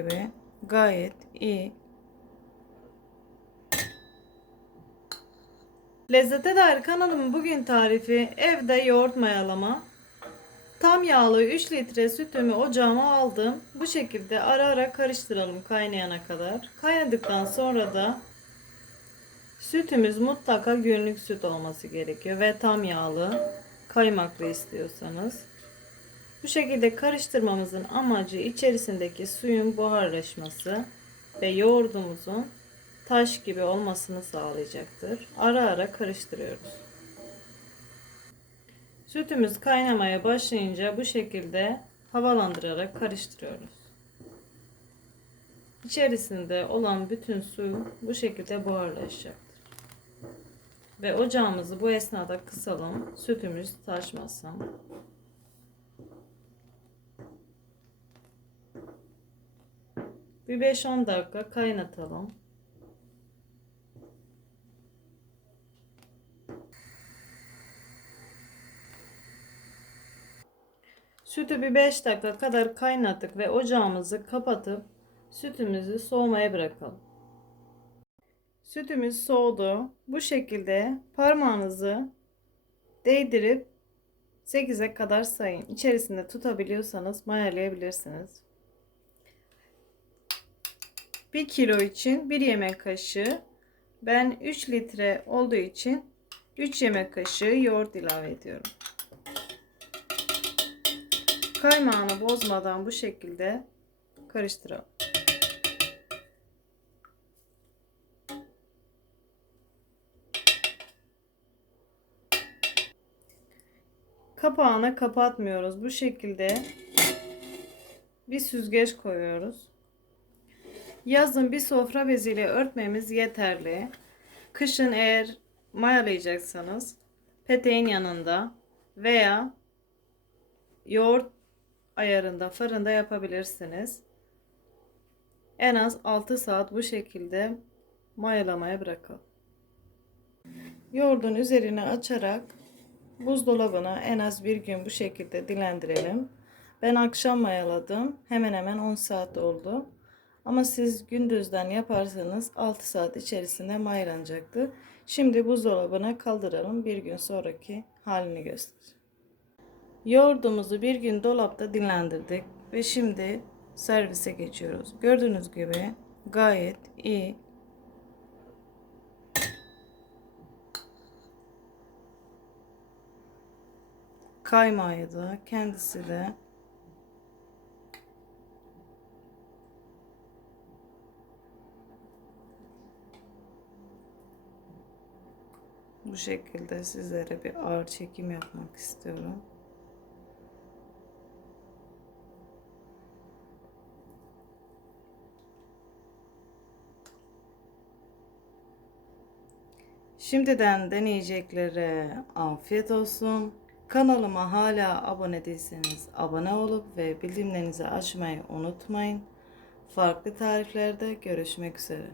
gibi gayet iyi. Lezzete dair kanalımın bugün tarifi evde yoğurt mayalama. Tam yağlı 3 litre sütümü ocağıma aldım. Bu şekilde ara ara karıştıralım kaynayana kadar. Kaynadıktan sonra da sütümüz mutlaka günlük süt olması gerekiyor ve tam yağlı kaymaklı istiyorsanız. Bu şekilde karıştırmamızın amacı içerisindeki suyun buharlaşması ve yoğurdumuzun taş gibi olmasını sağlayacaktır. Ara ara karıştırıyoruz. Sütümüz kaynamaya başlayınca bu şekilde havalandırarak karıştırıyoruz. İçerisinde olan bütün su bu şekilde buharlaşacaktır. Ve ocağımızı bu esnada kısalım. Sütümüz taşmasın. Bir 5-10 dakika kaynatalım. Sütü bir 5 dakika kadar kaynattık ve ocağımızı kapatıp sütümüzü soğumaya bırakalım. Sütümüz soğudu. Bu şekilde parmağınızı değdirip 8'e kadar sayın. İçerisinde tutabiliyorsanız mayalayabilirsiniz. 1 kilo için 1 yemek kaşığı ben 3 litre olduğu için 3 yemek kaşığı yoğurt ilave ediyorum. Kaymağını bozmadan bu şekilde karıştıralım. Kapağını kapatmıyoruz. Bu şekilde bir süzgeç koyuyoruz. Yazın bir sofra beziyle örtmemiz yeterli. Kışın eğer mayalayacaksanız peteğin yanında veya yoğurt ayarında fırında yapabilirsiniz. En az 6 saat bu şekilde mayalamaya bırakalım. Yoğurdun üzerine açarak buzdolabına en az bir gün bu şekilde dilendirelim. Ben akşam mayaladım. Hemen hemen 10 saat oldu. Ama siz gündüzden yaparsanız 6 saat içerisinde mayalanacaktır. Şimdi buzdolabına kaldıralım. Bir gün sonraki halini göstereceğim. Yoğurdumuzu bir gün dolapta dinlendirdik ve şimdi servise geçiyoruz. Gördüğünüz gibi gayet iyi. Kaymağı da kendisi de bu şekilde sizlere bir ağır çekim yapmak istiyorum. Şimdiden deneyeceklere afiyet olsun. Kanalıma hala abone değilseniz abone olup ve bildirimlerinizi açmayı unutmayın. Farklı tariflerde görüşmek üzere.